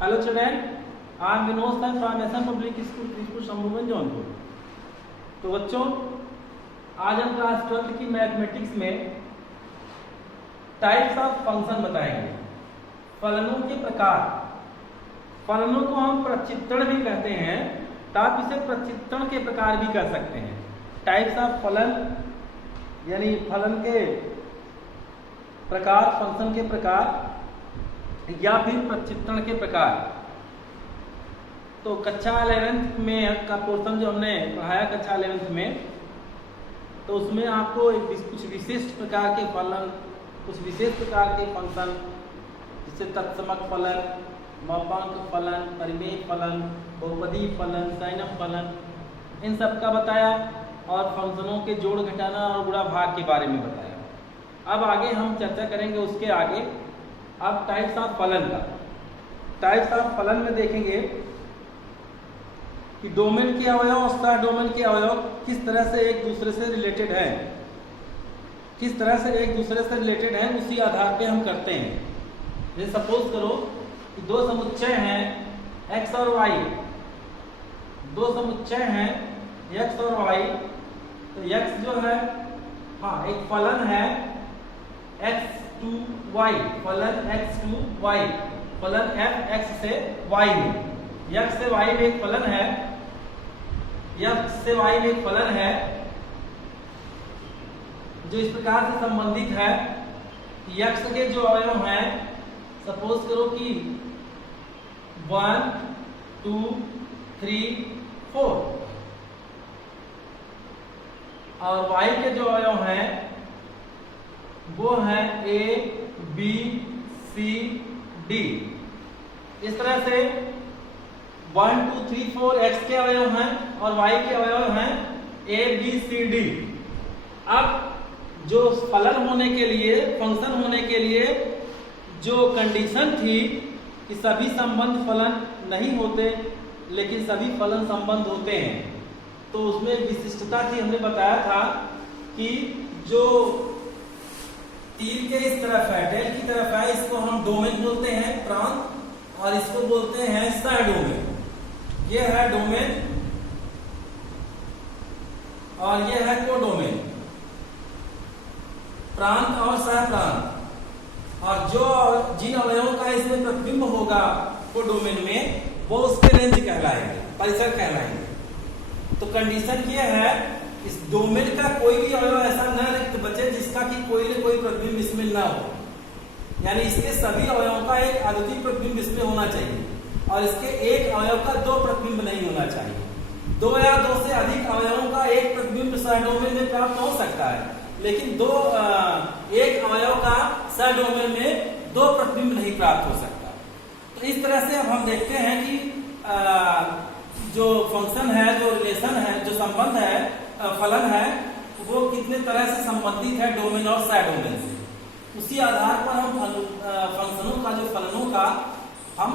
Hello children, I am Vinod Sir from SM Public School Thrissur शंभुवन Jaunpur. तो बच्चों, आज हम क्लास 12 की मैथमेटिक्स में टाइप्स ऑफ फंक्शन बताएंगे। फलनों के प्रकार। फलनों को हम प्रचित्रण भी कहते हैं, तो आप इसे प्रचित्रण के प्रकार भी कह सकते हैं। टाइप्स ऑफ फलन यानी फलन के प्रकार, फंक्शन के प्रकार या फिर प्रचित्रण के प्रकार। तो कक्षा 11th में का पोर्शन जो हमने पढ़ाया कक्षा 11th में, तो उसमें आपको कुछ विशिष्ट प्रकार के फलन, कुछ विशेष प्रकार के फंक्शन, जैसे तत्समक फलन, मापांक फलन, परिमेय फलन, बहुपदी फलन, साइनम फलन, इन सब का बताया और फंक्शनों के जोड़ घटाना और गुणा भाग के बारे में बताया। अब आगे हम चर्चा करेंगे उसके आगे। अब टाइप्स ऑफ फलन का, टाइप्स ऑफ फलन में देखेंगे कि डोमेन के अवयव और सह डोमेन के अवयव किस तरह से एक दूसरे से रिलेटेड है, किस तरह से एक दूसरे से रिलेटेड है, उसी आधार पे हम करते हैं। जैसे सपोज करो कि दो समुच्चय हैं x और y, दो समुच्चय हैं x और y। तो x जो है, हाँ, एक फलन है x to y, फलन x to y, फलन f x से y में, x से y में एक फलन है, x से y में एक फलन है जो इस प्रकार से संबंधित है कि x के जो अवयव हैं, सपोज करो कि 1 2 3 4, और y के जो अवयव हैं वो है a b c d। इस तरह से 1 2 3 4 x के अवयव हैं और y के अवयव हैं a b c d। अब जो फलन होने के लिए, फंक्शन होने के लिए जो कंडीशन थी कि सभी संबंध फलन नहीं होते लेकिन सभी फलन संबंध होते हैं, तो उसमें विशिष्टता थी। हमने बताया था कि जो तीर के इस तरफ है, टेल की तरफ है, इसको हम डोमेन बोलते हैं, प्रांत, और इसको बोलते हैं सह डोमेन। ये है डोमेन और ये है कोडोमेन, प्रांत और सह प्रांत। और जो जिन अवयवों का इसमें प्रतिबिंब होगा कोडोमेन में, वो उसके रेंज कहलाएंगे, परिसर कहलाएंगे। तो कंडीशन ये है, इस डोमेन का कोई भी अवयव ऐसा न रिक्त बचे जिसका कि कोई न कोई प्रतिबिंब इसमें ना हो, यानी इसके सभी अवयवों का एक अद्वितीय प्रतिबिंब इसमें होना चाहिए और इसके एक अवयव का दो प्रतिबिंब नहीं होना चाहिए। दो या दो से अधिक अवयवों का एक प्रतिबिंब सह डोमेन में प्राप्त हो सकता है, लेकिन एक अवयव का सह डोमेन में दो प्रतिबिंब नहीं प्राप्त हो सकता। तो इस तरह से अब हम देखते हैं कि जो फंक्शन है, जो रिलेशन है, जो संबंध है, फलन है, वो कितने तरह से संबंधित है डोमेन और सह डोमेन से। उसी आधार पर हम फंक्शनों का, जो फलनों का हम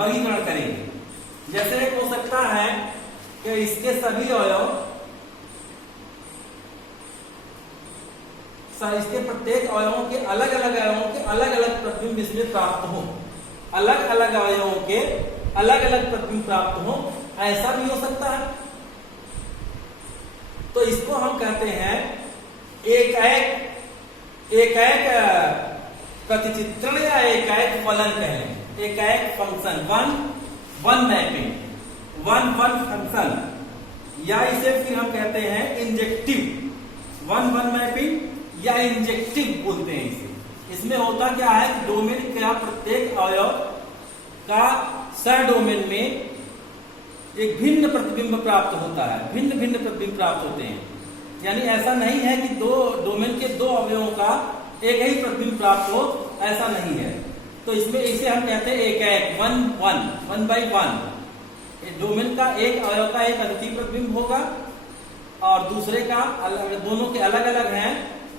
वर्गीकरण करेंगे। जैसे एक हो सकता है कि इसके सभी अवयव, इसके प्रत्येक अवयवों के अलग अलग अवयवों के अलग अलग प्रतिबिंब इसमें प्राप्त हो, अलग अलग अवयवों के अलग अलग प्रतिबिंब प्राप्त हो, ऐसा भी हो सकता है। तो इसको हम कहते हैं एक प्रतिचित्रण या एक फलन कहें, एक function, one mapping, one function, या इसे फिर हम कहते हैं इंजेक्टिव, वन मैपिंग या इंजेक्टिव बोलते हैं इसे। इसमें होता क्या है कि डोमेन का प्रत्येक अवयव का सह डोमेन में एक भिन्न प्रतिबिंब प्राप्त होता है, भिन्न भिन्न प्रतिबिंब प्राप्त होते हैं। यानी ऐसा नहीं है कि दो डोमेन के दो अवयवों का एक ही प्रतिबिंब प्राप्त हो, ऐसा नहीं है। तो इसमें इसे हम कहते हैं एक वन बाई वन। डोमेन का एक अवयव का एक अद्वितीय प्रतिबिंब होगा और दूसरे का दोनों के अलग अलग हैं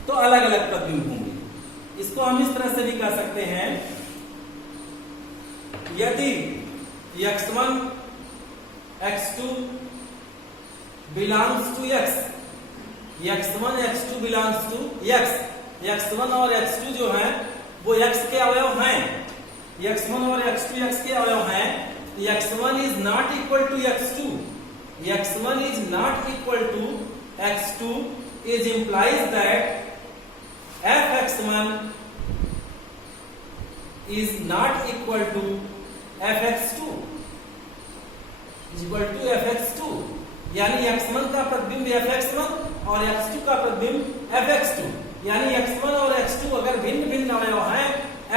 तो अलग अलग प्रतिबिंब होंगे। इसको हम इस तरह से भी कह सकते हैं, यदि x1 x2 belongs to x, x1 x2 belongs to x, x1 और x2 जो है वो x के अवयव हैं, x1 और x2 x के अवयव हैं, x1 is not equal to x2, x1 is not equal to x2 is implies that fx1 is not equal to fx2 is equal to fx2, यानी x1 का प्रतिबिंब fx1 और x2 का प्रतिबिंब fx2, यानी x1 और x2 अगर भिन्न भिन्न अवयव हैं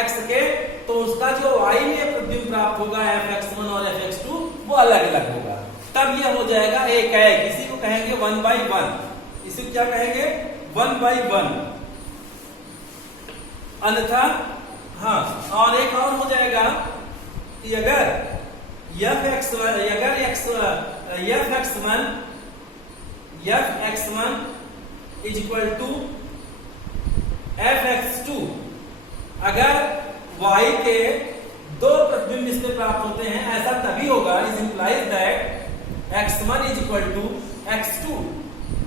x के, तो उसका जो y में प्रतिबिंब प्राप्त होगा fx1 और fx2 वो अलग अलग होगा। तब यह हो जाएगा एक है, इसी को कहेंगे 1/1, इसी को क्या कहेंगे 1/1। अन्यथा हाँ, और एक और हो जाएगा कि अगर fx1 is equal to fx2, अगर y के दो प्रतिबिंब इसमें प्राप्त होते हैं, ऐसा तभी होगा, is implies that x1 is equal to x2,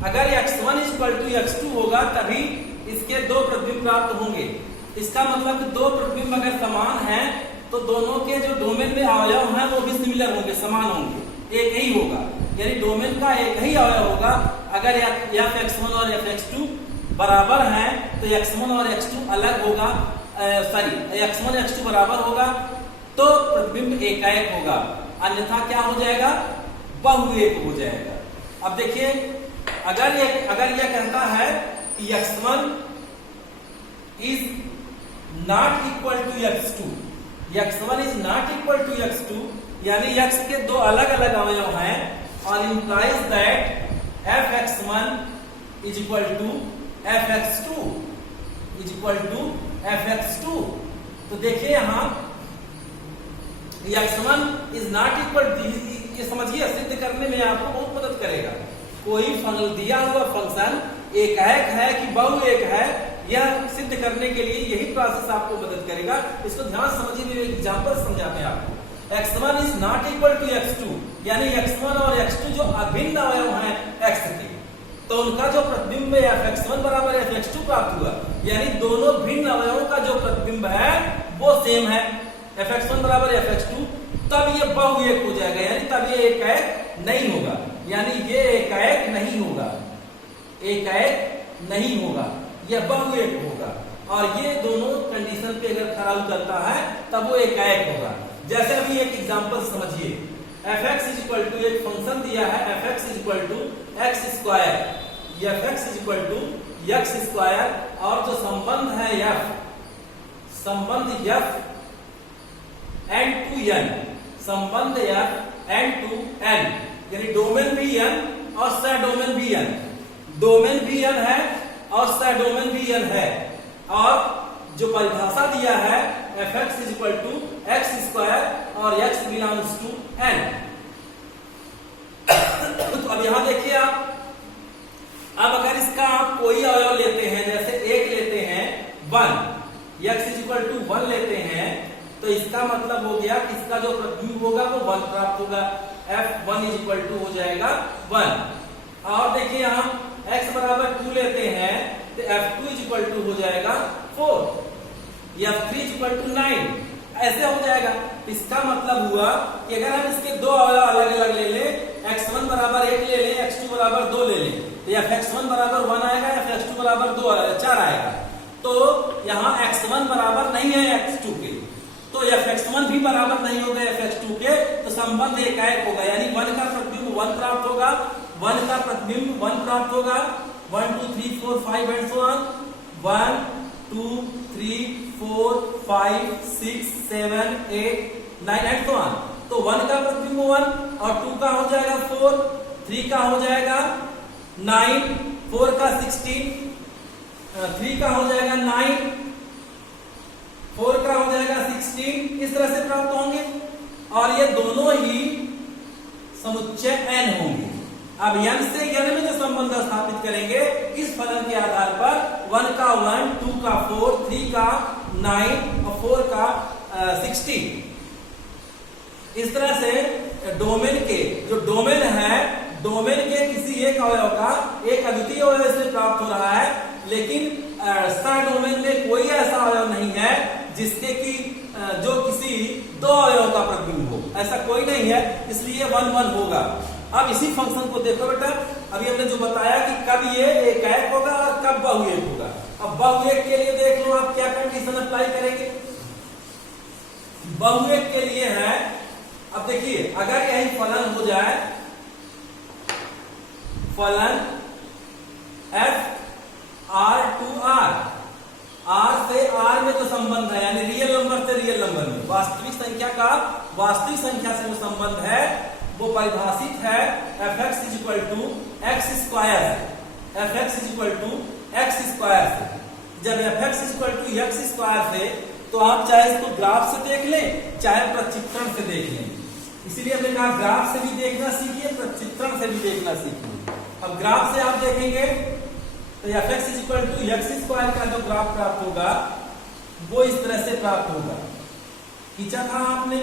अगर x1 is equal to x2 होगा तभी इसके दो प्रतिबिंब प्राप्त होंगे। इसका मतलब कि दो प्रतिबिंब अगर समान हैं तो दोनों के जो डोमेन में अवयव हैं वो भी सिमिलर होंगे, समान होंगे, एक ही होगा, यानी डोमेन का एक ही अवयव होगा। अगर fx1 और fx2 बराबर हैं तो x1 और x2 अलग होगा, x1 x2 बराबर होगा तो प्रतिबिंब एकाएक होगा, अन्यथा क्या हो जाएगा बहुएक हो जाएगा। अब देखिए, अगर यह कहता है कि x1 is not equal to x2, x1 is not equal to x2, यानी x के दो अलग अलग अवयव हैं, और implies that fx1 is equal to fx2 is equal to fx2। तो देखिए यहां x1 इज नॉट इक्वल, ये समझिए, सिद्ध करने में आपको बहुत मदद करेगा। कोई दिया हुआ फंक्शन एकाएक है कि बहुएक है, यह सिद्ध करने के लिए यही प्रोसेस आपको मदद करेगा। इसको ध्यान समझिए, मैं एग्जांपल समझाते हैं आपको। x1 is not equal to x2, यानी x1 और x2 जो अभिन्न अवयव हैं x के, तो उनका जो प्रतिबिंब fx1 बराबर fx2 प्राप्त हुआ, यानी दोनों भिन्न अवयवों का जो प्रतिबिंब है वो सेम है, fx1 बराबर fx2, तब ये बहुएक हो जाएगा, यानी तब ये एकाएक नहीं होगा, यानी ये एकाएक नहीं होगा, एकाएक नहीं होगा, यह बहुएक होगा। और ये दोनों कंडीशन पे अगर खरा उतरता है तब वो एकाएक होगा। जैसे अभी एक एग्जांपल समझिए, fx इज इक्वल टू, एक फंक्शन दिया है fx is equal to x square, fx is equal to x square, और जो संबंध है संबंध f n टू n, संबंध f n टू n, यानी डोमेन भी n और सह डोमेन भी n, डोमेन भी n है और सह डोमेन भी n है, और जो परिभाषा दिया है fx is equal to x square और x बिलोंग्स टू n। तो अब यहां देखिए आप, अब अगर इसका आप कोई अवयव लेते हैं, जैसे एक लेते हैं 1, x इज इक्वल टू 1 लेते हैं, तो इसका मतलब हो गया कि इसका जो प्रतिबिंब होगा वो 1 प्राप्त होगा, f1 इज इक्वल टू हो जाएगा 1। और देखिए यहां x बराबर 2 लेते हैं तो f2 इज इक्वल टू हो जाएगा 4, f3 इज इक्वल टू 9, ऐसे हो जाएगा। इसका मतलब हुआ कि अगर हम इसके दो अवयव अलग अलग ले लें, x1 बराबर 1 ले लें, x2 बराबर 2 ले लें, तो fx1 बराबर 1 आएगा, fx2 बराबर 4 आएगा। तो यहाँ x1 बराबर नहीं है x2 के, तो fx1 भी बराबर नहीं होगा fx2 के, तो संबंध एकाएक होगा, यानी 1 का प्रतिबिंब 1 प्राप्त होगा, 1 का प्रतिबिंब 1 प्राप्त होगा, 1 2 3 4 5 and so on, 1 2 3 4 5 6 7 8 9 and so on. तो 1 का प्रतिबिंब 1 और 2 का हो जाएगा 4, 3 का हो जाएगा 9, 4 का 16, 3 का हो जाएगा 9, 4 का हो जाएगा 16, इस तरह से प्राप्त होंगे, और ये दोनों ही समुच्चय n होंगे। अब n से n में जो संबंध स्थापित करेंगे, इस फलन के आधार पर 1 का 1, 2 का 4, 3 का 9 और 4 का 16, इस तरह से डोमेन के जो डोमेन है, डोमेन के किसी एक अवयव का एक अद्वितीय अवयव से प्राप्त हो रहा है, लेकिन सह डोमेन में कोई ऐसा अवयव नहीं है जिसके कि जो किसी का प्रतिबिंब हो, ऐसा कोई नहीं है, इसलिए 1 1 होगा। अब इसी फंक्शन को देखो बेटा, अभी हमने जो बताया कि कब ये एकाएक होगा और कब बहुएक होगा। अब बहुएक के लिए देख लो आप क्या कंडीशन अप्लाई करेंगे। बहुएक के लिए है, अब देखिए अगर यही फलन हो जाए, फलन f r to r, r से r में जो संबंध है यानी रियल नंबर से रियल नंबर में, वास्तविक संख्या का वास्तविक संख्या से जो संबंध है वो परिभाषित है fx is equal to x square, fx is equal to x square से। जब fx is equal to x square से, तो आप चाहे इसको ग्राफ से देख लें चाहे प्रचित्रण से देख लें, इसीलिए हमने कहा ग्राफ से भी देखना सीखिए, प्रचित्रण से भी देखना सीखिए। अब ग्राफ से आप देखेंगे तो fx is equal to x square का जो ग्राफ प्राप्त होगा वो इस तरह से प्राप्त होगा। खींचा था आपने,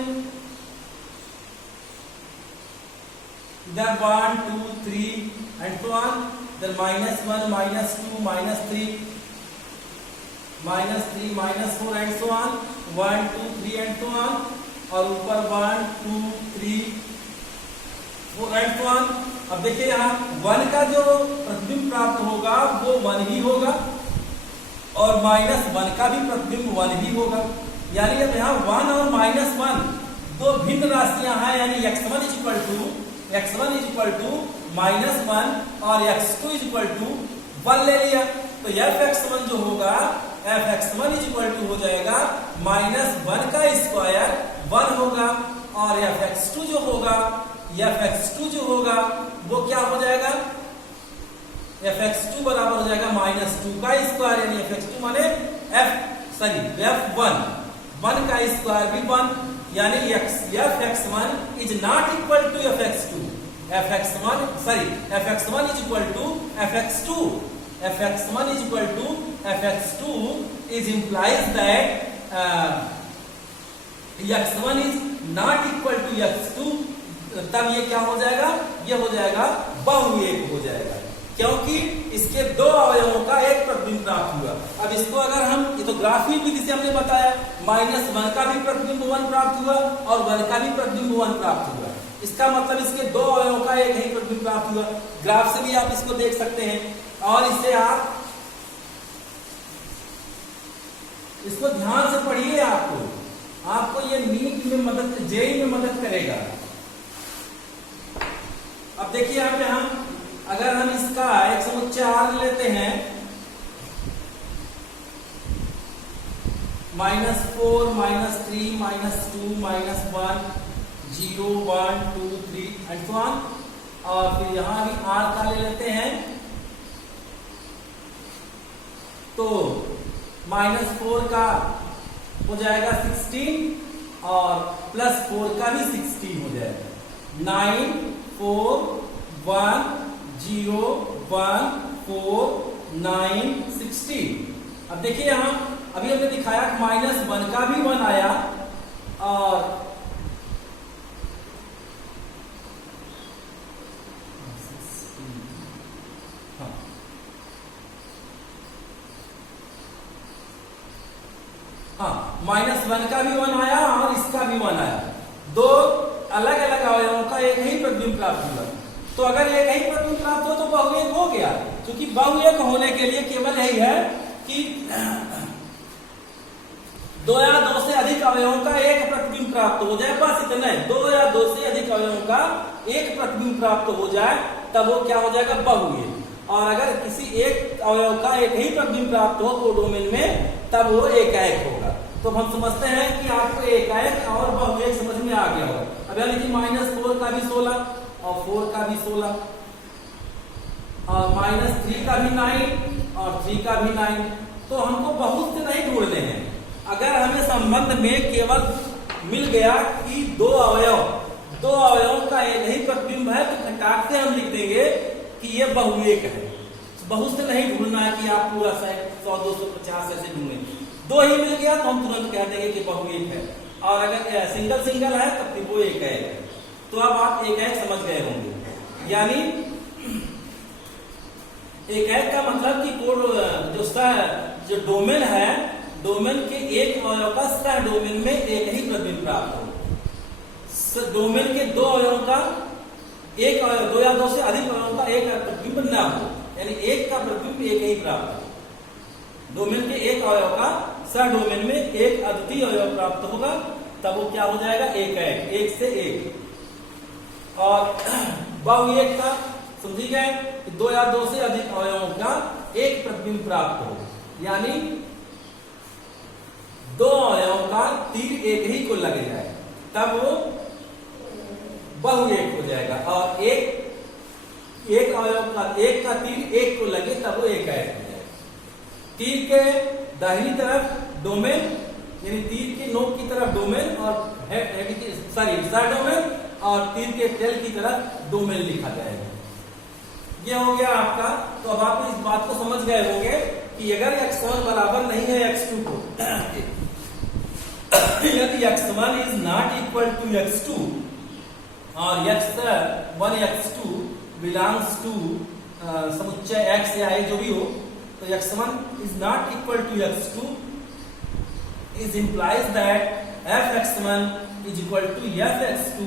इधर 1 2 3 and so on, then -1 -2 -3 -3 -4 and so on, 1 2 3 and so on, और ऊपर 1 2 3 4 एंड so on। अब देखिए यहाँ 1 का जो प्रतिबिंब प्राप्त होगा वो 1 ही होगा और -1 का भी प्रतिबिंब 1 ही होगा, यानी अब यहाँ 1 और -1 दो भिन्न राशियां हैं, यानी x1 इज इक्वल टू -1 और x2 इज इक्वल टू 1 ले लिया, तो fx1 जो होगा fx1 इज इक्वल टू हो जाएगा -1 का स्क्वायर 1 होगा, और fx2 जो होगा वो क्या हो जाएगा, fx2 बराबर हो जाएगा -2 का स्क्वायर, यानी fx2 माने f1 1 का स्क्वायर भी 1, यानी fx1 is not equal to fx2, fx1 is equal to fx2, fx1 is equal to fx2 is implies that x1 is not equal to x2, तब ये क्या हो जाएगा, ये हो जाएगा बहुएक हो जाएगा, क्योंकि इसके दो अवयवों का एक प्रतिबिंब प्राप्त हुआ। अब इसको अगर हम, ये तो ग्राफिक विधि से हमने बताया, -1 का भी प्रतिबिंब 1 प्राप्त हुआ और 1 का भी प्रतिबिंब 1 प्राप्त हुआ, इसका मतलब इसके दो अवयवों का एक ही प्रतिबिंब प्राप्त हुआ। ग्राफ से भी आप इसको देख सकते हैं, और इसे आप इसको ध्यान से पढ़िए, आपको ये नीट में मदद, जेईई में मदद करेगा। अब देखिए आप यहाँ अगर हम इसका एक समुच्चय R लेते हैं, -4 -3 -2 -1 0 1 2 3 एंड so on, और फिर यहां भी R का ले लेते हैं, तो -4 का हो जाएगा 16 और +4 का भी 16 हो जाएगा, 9 4 1 0 1 4 9 16। अब देखिए यहां अभी हमने दिखाया -1 का भी 1 आया और -1 का भी 1 आया और इसका भी 1 आया, दो अलग अलग अवयवों का एक ही प्रतिबिंब प्राप्त हुआ। तो अगर एक ही प्रतिबिंब प्राप्त हो तो बहुएक हो गया, क्योंकि बहुएक होने के लिए केवल यही है कि 2 या 2 से अधिक अवयवों का एक प्रतिबिंब प्राप्त हो जाए, बस इतना है। 2 या 2 से अधिक अवयवों का एक प्रतिबिंब प्राप्त हो जाए तब वो क्या हो जाएगा, बहुएक। और अगर किसी एक अवयव का एक ही प्रतिबिंब प्राप्त हो तो डोमेन में, तब वो एकाएक होगा। तो हम समझते हैं कि आपको एकाएक और बहुएक समझ में आ गया होगा। अब यानी कि -4 का भी 16 और 4 का भी 16 और -3 का भी 9 और 3 का भी 9। तो हमको बहुत से नहीं ढूंढने हैं। अगर हमें संबंध में केवल मिल गया कि दो अवयवों का एक ही प्रतिबिंब है, तो खटाक से हम लिख देंगे कि ये बहुएक है। बहुत से नहीं ढूंढना है कि आप पूरा 100 250 ऐसे ढूंढें। 2 ही मिल गया तो हम तुरंत कह देंगे कि बहुएक है, और अगर सिंगल है तब वो एक है। तो अब आप एक समझ गए होंगे, यानी एक का मतलब कि जो डोमेन है, डोमेन के एक अवयव का सह डोमेन में एक ही प्रतिबिंब प्राप्त हो। डोमेन के दो अवयवों का एक अवयव, दो या दो से अधिक अवयवों का एक प्रतिबिंब न हो, यानी एक का प्रतिबिंब एक ही प्राप्त हो। डोमेन के एक अवयव का सह डोमेन में एक अद्वितीय अवयव प्राप्त होगा, तब वो क्या हो जाएगा, एक से एक। और बहुएक का समझी गए, दो या दो से अधिक अवयवों का एक प्रतिबिंब प्राप्त हो, यानी दो अवयवों का तीर एक ही को लग जाए, तब वो बहुएक हो जाएगा। और एक अवयव का एक का तीर एक को लगे, तब वो एकाएक हो जाएगा। तीर के दाहिनी तरफ डोमेन, यानी तीर के नोक की तरफ डोमेन और सह डोमेन, और तीर के टेल की तरफ डोमेन लिखा जाएगा। ये हो गया आपका। तो अब आप इस बात को समझ गए होंगे कि अगर x1 बराबर नहीं है x2 को, यदि x1 is not equal to x2 और x1 x2 बिलोंग्स टू समुच्चय x या a जो भी हो, तो x1 is not equal to x2 is implies that f(x1) is equal to f(x2),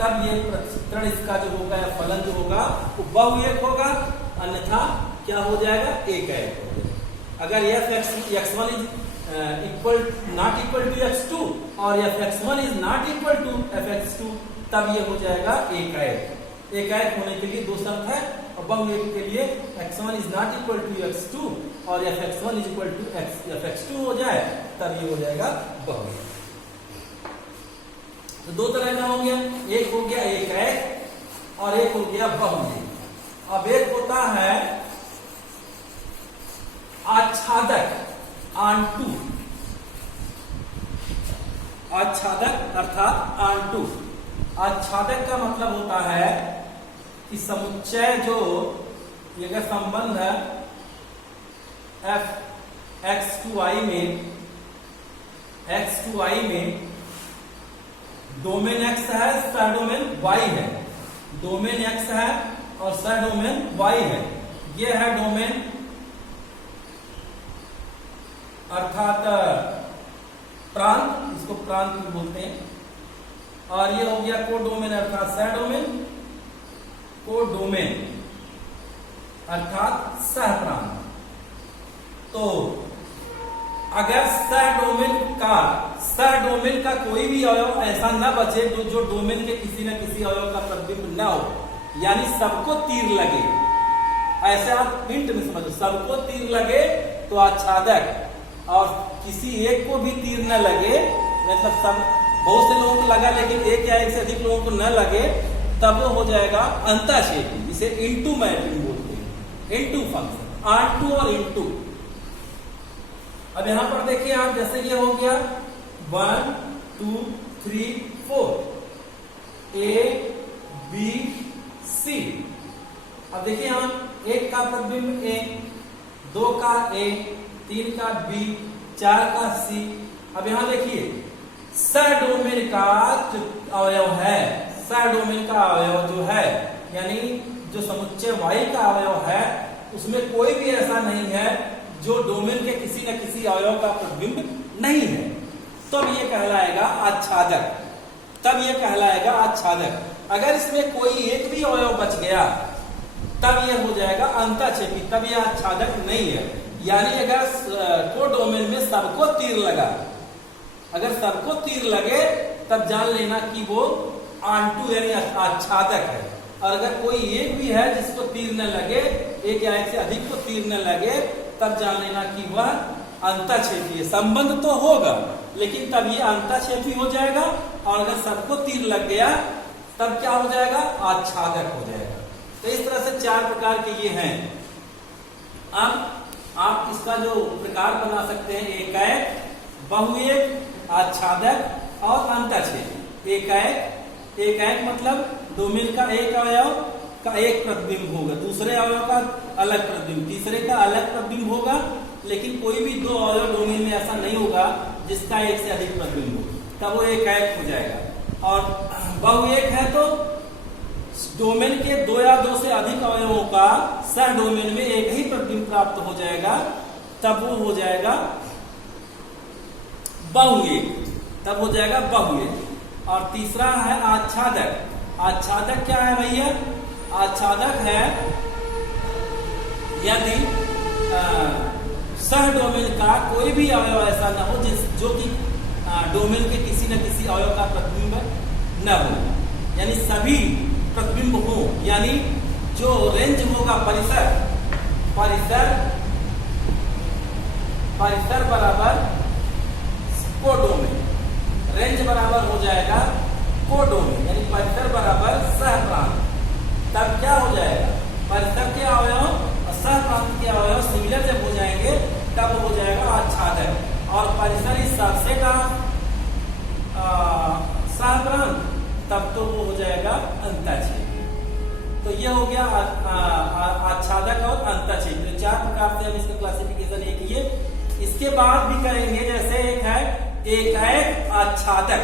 तब ये प्रतिचित्रण इसका जो होगा या फलन जो होगा वो बहुएक होगा, अन्यथा क्या हो जाएगा, एकाएक हो जाएगा। अगर f(x1) is not equal to x2 और f(x1) is not equal to f(x2), तब ये हो जाएगा एकाएक। एकाएक होने के लिए दो शर्त है, और बहुएक के लिए x1 is not equal to x2 और f(x1) is equal to f(x2) हो जाए, तब ये हो जाएगा बहुएक। तो दो तरह का हो गया, एक हो गया एकाएक और एक हो गया बहुएक। अब एक होता है आच्छादक, आंटू, आच्छादक अर्थात आंटू। आच्छादक का मतलब होता है कि समुच्चय जो ये संबंध है f(x2i) में डोमेन x है, सह डोमेन y है। डोमेन x है और सह डोमेन y है। ये है डोमेन अर्थात प्रांत, इसको प्रांत भी बोलते हैं। और ये हो गया कोडोमेन अर्थात सह डोमेन, कोडोमेन अर्थात सह प्रांत। तो अगर सह डोमेन का कोई भी अवयव ऐसा न बचे जो डोमेन के किसी न किसी अवयव का प्रतिबिंब न हो, यानी सबको तीर लगे, ऐसे आप हिंट में समझो, सबको तीर लगे तो आच्छादक, और किसी एक को भी तीर न लगे, मतलब सब बहुत से लोगों को लगा लेकिन एक या एक से अधिक लोगों को न लगे, तब वो हो जाएगा अंतःछेदी, जिसे इनटू मैपिंग बोलते हैं। इनटू फंक्शन, आंटू और इनटू। अब यहां पर देखिए आप, जैसे ये हो गया 1 2 3 4 A B C। अब देखिए यहां एक का प्रतिबिंब A, दो का A, तीन का B, चार का C। अब यहां देखिए सह डोमेन का जो अवयव है, सह डोमेन का अवयव जो है, यानी जो समुच्चय y का अवयव है, उसमें कोई भी ऐसा नहीं है जो डोमेन के किसी न किसी अवयव का प्रतिबिंब नहीं है, तब ये कहलाएगा आच्छादक। तब ये कहलाएगा आच्छादक। अगर इसमें कोई एक भी अवयव बच गया, तब ये हो जाएगा अंतःछेदी, तब ये आच्छादक नहीं है। यानी अगर कोडोमेन में सबको तीर लगा, अगर सबको तीर लगे, तब जान लेना कि वो आंटू यानी आच्छादक है। और अगर कोई एक भी है जिसको तीर न लगे, एक या एक से अधिक को तीर न लगे, तब जान लेना कि वह अंतःछेदी है। संबंध तो होगा लेकिन तब ये अंतःछेदी हो जाएगा, और अगर सबको तीर लग गया तब क्या हो जाएगा, आच्छादक हो जाएगा। तो इस तरह से चार प्रकार के ये हैं। अब आप इसका जो प्रकार बना सकते हैं, एकाएक, बहुएक, आच्छादक और अंतःछेदी। एकाएक मतलब डोमेन का एक अवयव का एक प्रतिबिंब होगा, दूसरे अवयव का अलग प्रतिबिंब, तीसरे का अलग प्रतिबिंब होगा, लेकिन कोई भी दो अवयव डोमेन में ऐसा नहीं होगा जिसका एक से अधिक प्रतिबिंब हो, तब वो एकाएक हो जाएगा। और बहुएक है तो डोमेन के दो या दो से अधिक अवयवों का सह डोमेन में एक ही प्रतिबिंब प्राप्त हो जाएगा, तब वो हो जाएगा बहुएक, तब हो जाएगा बहुएक। और तीसरा है आच्छादक। आच्छादक क्या है भैया? आच्छादक है यदि सह डोमेन का कोई भी अवयव ऐसा न हो जो कि डोमेन के किसी न किसी अवयव का प्रतिबिंब न हो, यानी सभी प्रतिबिंब हो, यानी जो रेंज होगा परिसर बराबर कोडोमेन, रेंज बराबर हो जाएगा कोडोमेन, यानी परिसर बराबर सह प्रांत। तब क्या हो जाएगा? परिसर के अवयव और सह प्रांत के अवयव सिमिलर जब हो जाएंगे तब हो जाएगा आच्छादक, और परिसर इस सबसे का सह प्रांत, तब तो वो हो जाएगा अंतःछेदी। तो ये हो गया आच्छादक और अंतःछेदी। तो चार प्रकार से हम इसका क्लासिफिकेशन एक ये। इसके बाद भी करेंगे, जैसे एक है एकाएक आच्छादक।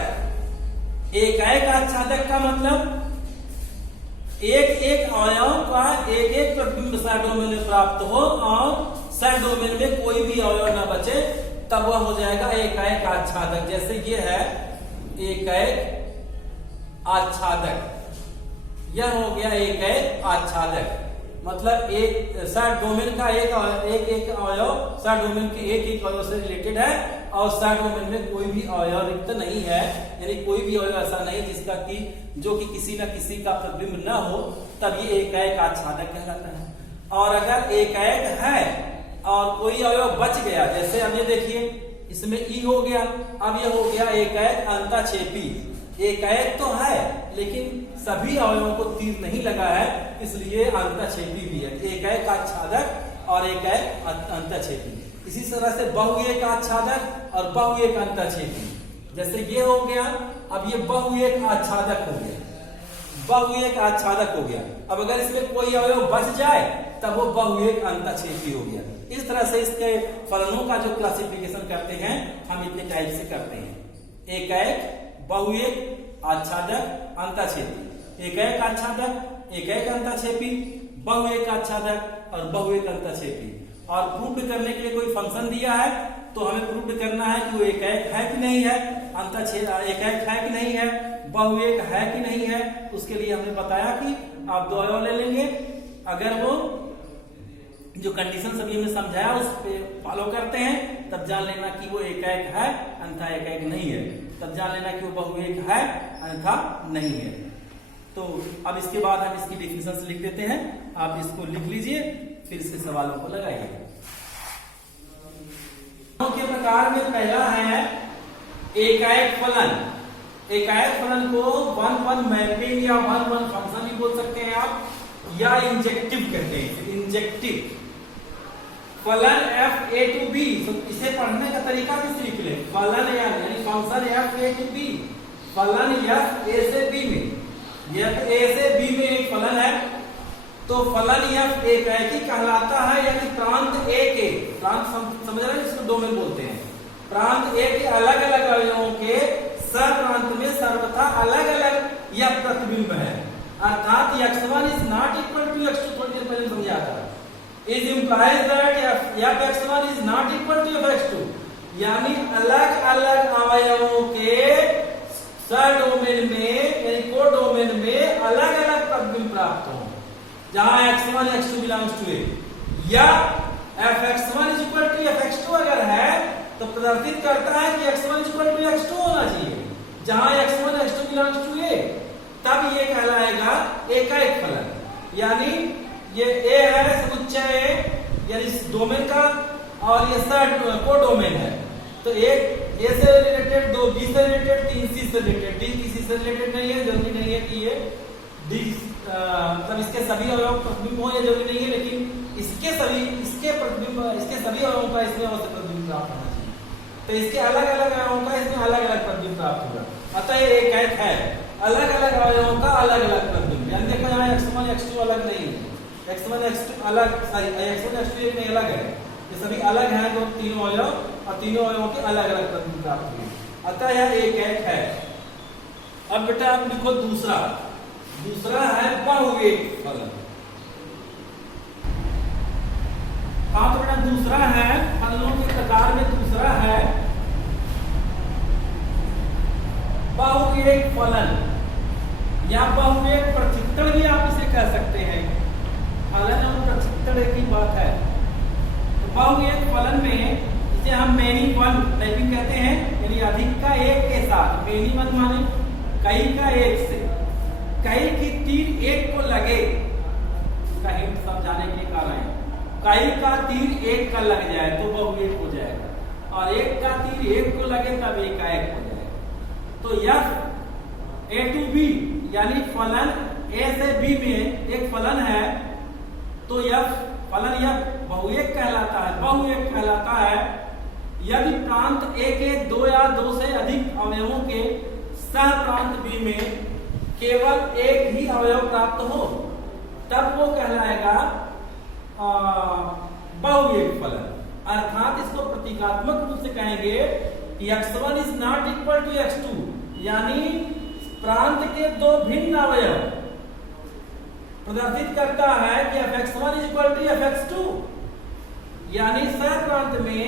एकाएक आच्छादक का मतलब एक एक अवयव का एक एक प्रतिबिंब सह डोमेन में प्राप्त हो और सह डोमेन में कोई भी अवयव न बचे, तब वह हो जाएगा एकाएक आच्छादक। जैसे ये है एकाएक आच्छादक, यह हो गया एकाएक आच्छादक। मतलब एक सह डोमेन का एक अवयव सह डोमेन के एक अवयव से रिलेटेड है और सह डोमेन में कोई भी अवयव रिक्त नहीं है, यानी कोई भी अवयव ऐसा नहीं जिसका कि जो कि किसी न किसी का प्रतिबिंब न हो, तब ये एकाएक आच्छादक कहलाता है। और अगर एकाएक है और कोई अवयव बच गया, जैसे अब ये देखिए इसमें ई हो गया, अब ये हो गया एकाएक अंतःछेदी। एकाएक तो है लेकिन सभी अवयवों को तीर नहीं लगा है, इसलिए अंतःछेदी भी है। एकाएक आच्छादक और एकाएक अंतःछेदी। इसी तरह से बहुएक आच्छादक और बहुएक अंतःछेदी। जैसे ये हो गया, अब ये बहुएक आच्छादक हो गया, बहुएक आच्छादक हो गया। अब अगर इसमें कोई अवयव बच जाए तब वो बहुएक अंतःछेदी हो गया। इस तरह से इसके फलनों का जो क्लासिफिकेशन करते हैं हम इतने टाइप से करते हैं: एकाएक, बहुएक, आच्छादक, अंतःछेदी। एकाएक आच्छादक, एकाएक अंतःछेदी, बहुएक आच्छादक और बहुएक अंतःछेदी। और प्रूव करने के लिए कोई फंक्शन दिया है तो हमें प्रूव करना है कि वो एकाएक है कि नहीं है, एकाएक है कि नहीं है, बहुएक है कि नहीं है। उसके लिए हमने बताया कि आप दो अवयव ले लेंगे, अगर वो जो कंडीशन सभी हमने समझाया उस पे फॉलो करते हैं तब जान लेना कि वो एकाएक है अन्यथा एकाएक नहीं है, तब जान लेना कि वो बहुएक है अन्यथा नहीं है। तो अब इसके बाद हम इसकी डेफिनेशन लिख देते हैं, आप इसको लिख लीजिए फिर इसके सवालों को लगाइए। के प्रकार में पहला है एकाएक फलन। एकाएक फलन को वन वन मैपिंग या वन वन फंक्शन भी बोल सकते हैं आप, या इंजेक्टिव कहते हैं, इंजेक्टिव फलन एफ ए टू बी। तो इसे पढ़ने का तरीका भी सीख ले। फलन यानी function F A to B, फलन एफ ए से बी में, एफ ए से बी में एक फलन है तो फलन एफ एकाएकी कहलाता है, यानी प्रांत ए के, प्रांत समझ रहे हैं इसको डोमेन बोलते हैं, प्रांत ए के अलग अलग अवयवों के सह प्रांत में सर्वथा अलग अलग यह प्रतिबिंब है। अर्थात x1 is not equal to x2, थोड़ी देर पहले समझा था, is implies that f(x1) is not equal to f(x2), यानी अलग अलग अवयवों के सह डोमेन में यानी को डोमेन में अलग अलग प्रतिबिंब प्राप्त हो, जहां x1 x2 belongs to a, या f(x1) is equal to f(x2) अगर है तो प्रदर्शित करता है कि x1 is equal to x2 होना चाहिए, जहां x1 x2 belongs to a, तब ये कहलाएगा एकाएक फलन। यानी ये ए है समुच्चय ए, यानी इस डोमेन का, और ये सह को डोमेन है, तो एक ए से रिलेटेड, दो बी से रिलेटेड, तीन सी से रिलेटेड, डी किसी से रिलेटेड नहीं है, जरूरी नहीं है कि ये डी मतलब इसके सभी अवयव प्रतिबिंब हो, ये जरूरी नहीं है, लेकिन इसके सभी अवयवों का इसमें अवश्य प्रतिबिंब प्राप्त होना चाहिए। तो इसके अलग अलग अवयवों का इसमें अलग अलग प्रतिबिंब प्राप्त होगा, अतः ये एकाएक है। अलग अलग अवयवों का अलग अलग प्रतिबिंब, यानी देखो यहाँ x1 x2 अलग नहीं है, x1 x2 अलग, सॉरी x1 x2 एक नहीं अलग है, ये सभी अलग हैं, तो तीनों अवयव और तीनों अवयवों के अलग अलग प्रतिबिंब प्राप्त हुए, अतः यह एकाएक है। अब बेटा आप लिखो दूसरा है बहुएक फलन। हाँ तो बेटा दूसरा है फलनों के प्रकार में, दूसरा है बहुएक बहुएक फलन या बहुएक प्रक्षिप्तण भी आप इसे कह सकते हैं। फलन और प्रक्षिप्तण एक ही बात है। तो बहुएक फलन में इसे हम मेनी वन टाइपिंग कहते हैं, यानी अधिक का एक के साथ। मेनी वन माने कई का एक से, कई की तीर एक को लगे का हिंट समझाने के लिए कारण है। कई का तीर एक का लग जाए तो बहुएक हो जाएगा, और एक का तीर एक को लगे तब एक का एक हो जाएगा। तो यह ए टू बी यानी फलन ए से बी में एक फलन है, तो यह फलन यह बहुएक कहलाता है। बहुएक कहलाता है यदि प्रांत ए के दो या दो से अधिक अवयवों के सह प्रांत बी में केवल एक ही अवयव प्राप्त हो, तब वो कहलाएगा बहुएक फलन। अर्थात इसको प्रतीकात्मक रूप से कहेंगे कि x1 is not equal to x2, यानी प्रांत के दो भिन्न अवयव प्रदर्शित करता है कि fx1 is equal to fx2, यानी सह प्रांत में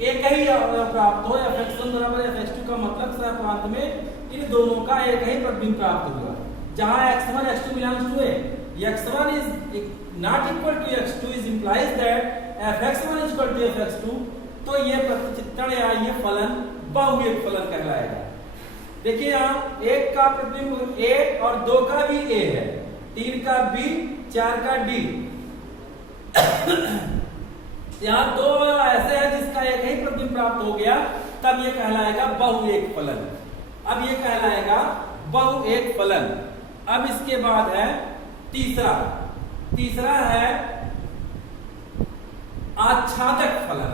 एक ही अवयव प्राप्त हो। fx1 बराबर fx2 का मतलब सह प्रांत में इन दोनों का एक ही प्रतिबिंब प्राप्त हुआ। जहां x1 x2 belongs to a, x1 is not equal to x2 is implies that fx1 is equal to fx2, तो ये प्रतिचित्रण या ये फलन बहुएक फलन कहलाएगा। देखिए यहाँ एक का प्रतिबिंब a और दो का भी a है, तीन का b, चार का d। यहाँ दो ऐसे हैं जिसका एक ही प्रतिबिंब प्राप्त हो गया, तब ये कहलाएगा बहुएक फलन। अब ये कहलाएगा बहुएक फलन। अब इसके बाद है तीसरा है आच्छादक फलन।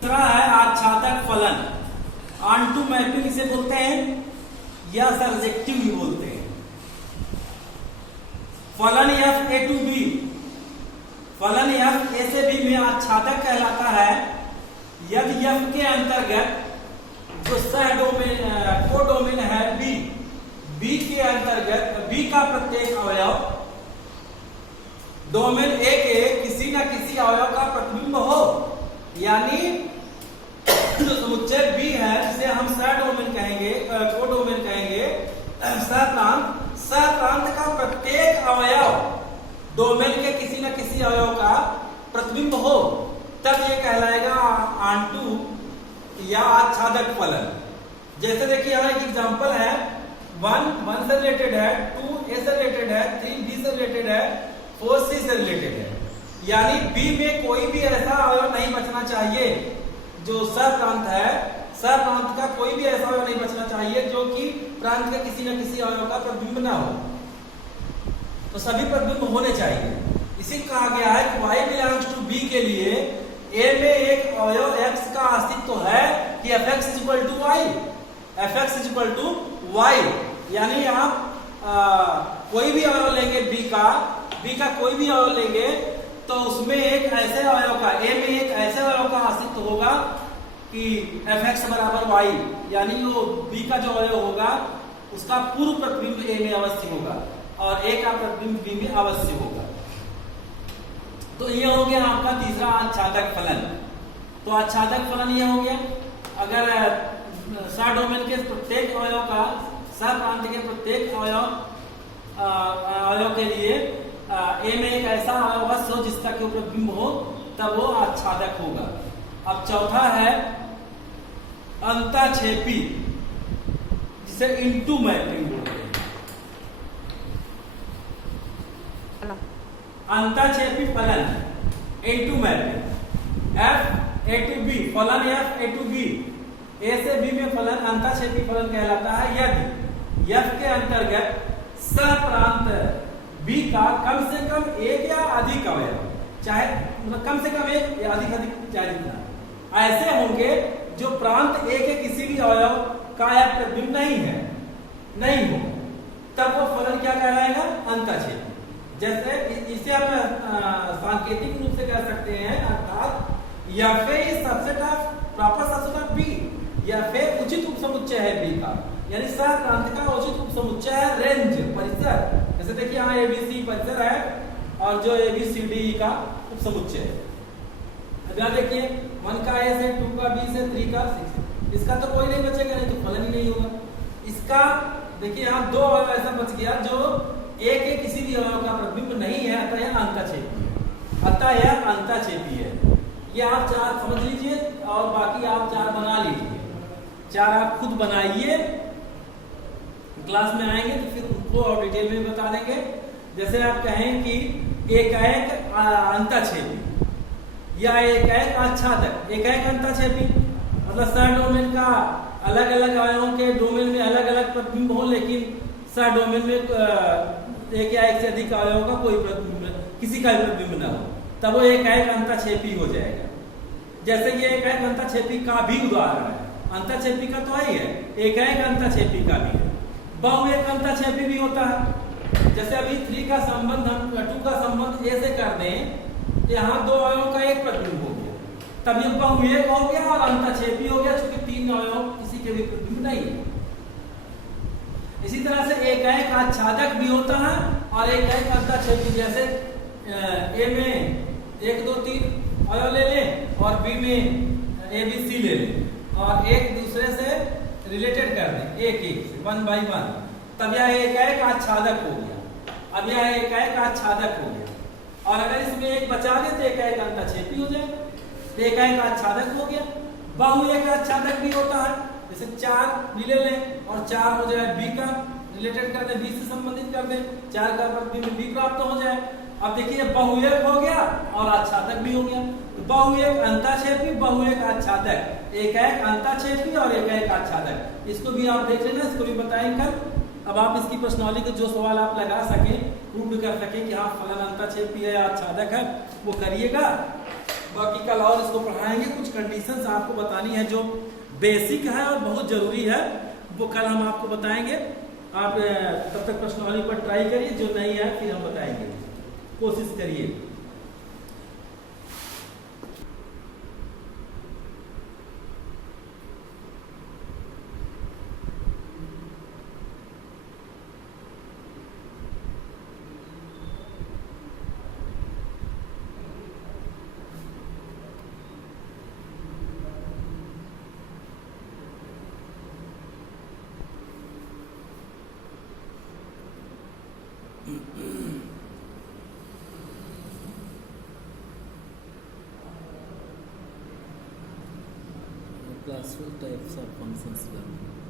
तीसरा है आच्छादक फलन। ऑन टू मैपिंग इसे बोलते हैं या सर्जेक्टिव भी बोलते हैं। फलन एफ ए टू बी, फलन एफ ए से बी में आच्छादक कहलाता है यदि एफ के अंतर्गत जो सह डोमेन कोडोमेन है बी के अंतर्गत बी का प्रत्येक अवयव डोमेन ए के किसी न किसी अवयव का प्रतिबिंब हो, यानी जो समुच्चय बी है जिसे हम सह डोमेन कहेंगे, कोडोमेन कहेंगे, सह प्रांत का प्रत्येक अवयव डोमेन के किसी न किसी अवयव का प्रतिबिंब हो, तब ये कहलाएगा आंटू या आच्छादक फलन। जैसे देखिए यहाँ एक एग्जांपल है, 1 से रिलेटेड है, 2 ए से रिलेटेड है, 3 बी से रिलेटेड है, 4 सी से रिलेटेड है। यानी बी में कोई भी ऐसा अवयव नहीं बचना चाहिए जो सह प्रांत है, सह प्रांत का कोई भी ऐसा अवयव नहीं बचना चाहिए जो कि प्रांत के किसी न किसी अवयव का प्रतिबिंब ना हो। तो सभी प्रतिबिंब होने चाहिए। इसी कहा गया है कि y बिलोंग्स टू b के लिए a में एक अवयव x का अस्तित्व है कि fx is equal to y, fx is equal to y। यानी आप कोई भी अवयव लेंगे b का कोई भी अवयव लेंगे तो उसमें एक ऐसे अवयव का a में एक ऐसे अवयव का अस्तित्व होगा कि fx बराबर y, यानी वो b का जो अवयव होगा उसका पूर्व प्रतिबिंब a में अवश्य होगा और a का प्रतिबिंब b में अवश्य होगा। तो ये हो गया आपका तीसरा आच्छादक फलन। तो आच्छादक फलन ये हो गया अगर सह डोमेन के प्रत्येक अवयव का सह प्रांत के प्रत्येक अवयव के लिए ए में एक ऐसा अवयव हो जिसका के प्रतिबिंब हो, तब वो आच्छादक होगा। अब चौथा है अंतःक्षेपी, जिसे इनटू मैपिंग बोलते हैं। अंतःक्षेपी फलन into mapping, F A to B, फलन F A to B, A से बी में फलन अंतःक्षेपी फलन कहलाता है यदि एफ के अंतर्गत सह प्रांत बी का कम से कम एक या अधिक अवयव, चाहे मतलब कम से कम एक या अधिक चाहे जितना ऐसे होंगे जो प्रांत ए के किसी भी अवयव का यह प्रतिबिंब नहीं हो, तब वो फलन क्या कहलाएगा? अंतःक्षेपी। जैसे इसे हम सांकेतिक रूप से कह सकते हैं, अर्थात F is subset of proper subset of B, F उचित उपसमुच्चय है बी का, यानी सह प्रांत का उचित उपसमुच्चय है रेंज, परिसर। जैसे देखिए यहाँ एबीसी परिसर है और जो एबीसीडी का उपसमुच्चय है। अब यहाँ देखिए 1 का ए से, 2 का बी से, 3 का 6, इसका तो कोई नहीं बचेगा, नहीं तो फलन ही नहीं होगा। इसका देखिए यहाँ दो अवयव ऐसा बच गया जो एक एक किसी भी अवयव का प्रतिबिंब नहीं है, अतः यह अंतःक्षेपी है, अतः यह अंतःक्षेपी है। ये आप चार समझ लीजिए और बाकी आप चार बना लीजिए। चार आप खुद बनाइए, क्लास में आएंगे तो फिर उनको और डिटेल में बता देंगे। जैसे आप कहें कि एकाएक अंतःक्षेपी या एकाएक आच्छादक। एकाएक अंतःक्षेपी मतलब सह डोमेन का अलग अलग अवयवों के डोमेन में अलग अलग प्रतिबिंब हो, लेकिन सह डोमेन में एक या एक से अधिक अवयवों का कोई प्रतिबिंब, किसी का भी प्रतिबिंब न हो, तब वो एकाएक अंतःक्षेपी हो जाएगा। जैसे ये एकाएक अंतःक्षेपी का भी उदाहरण है, अंतःक्षेपी का तो है, एकाएक अंतःक्षेपी का भी है। बहुएक अंतःक्षेपी भी होता है। जैसे अभी 3 का संबंध हम 2 का संबंध ए से कर दें, यहाँ दो अवयवों का एक प्रतिबिंब हो गया, तब ये बहुएक हो गया और अंतःक्षेपी हो गया, क्योंकि 3 अवयव किसी के भी प्रतिबिंब नहीं है। इसी तरह से एकाएक आच्छादक भी होता है और एकाएक अंतःक्षेपी। जैसे ए में 1 2 3 अवयव ले लें और बी में ए बी सी ले लें और एक दूसरे से रिलेटेड कर दें एक एक से 1 by 1, तब यह एकाएक आच्छादक हो गया। अब यह एकाएक आच्छादक हो गया और अगर इसमें एक बचा दे तो एकाएक अंतःक्षेपी हो जाएगा, एकाएक आच्छादक हो गया। बहुएक आच्छादक भी होता है, जैसे 4 ले लें और 4 हो जाए बी का, रिलेटेड कर दें, बी से संबंधित कर दें, 4 का प्रतिबिंब बी प्राप्त हो जाए। अब देखिए बहुएक हो गया और आच्छादक भी हो गया, तो बहुएक अंतःक्षेपी, बहुएक आच्छादक, एकाएक अंतःक्षेपी और एकाएक आच्छादक। इसको भी आप देख लेना, इसको भी बताएंगे कल। अब आप इसकी प्रश्नावली के जो सवाल आप लगा सकें, प्रूव कर सकें कि हाँ फलन अंतःक्षेपी है या आच्छादक है, वो करिएगा। बाकी कल और इसको पढ़ाएंगे, कुछ कंडीशंस आपको बतानी है जो बेसिक है और बहुत जरूरी है, वो कल हम आपको बताएंगे। आप तब तक प्रश्नावली पर ट्राई करिए, जो नहीं है फिर हम बताएंगे, कोशिश करिए। Classful types of functions learned.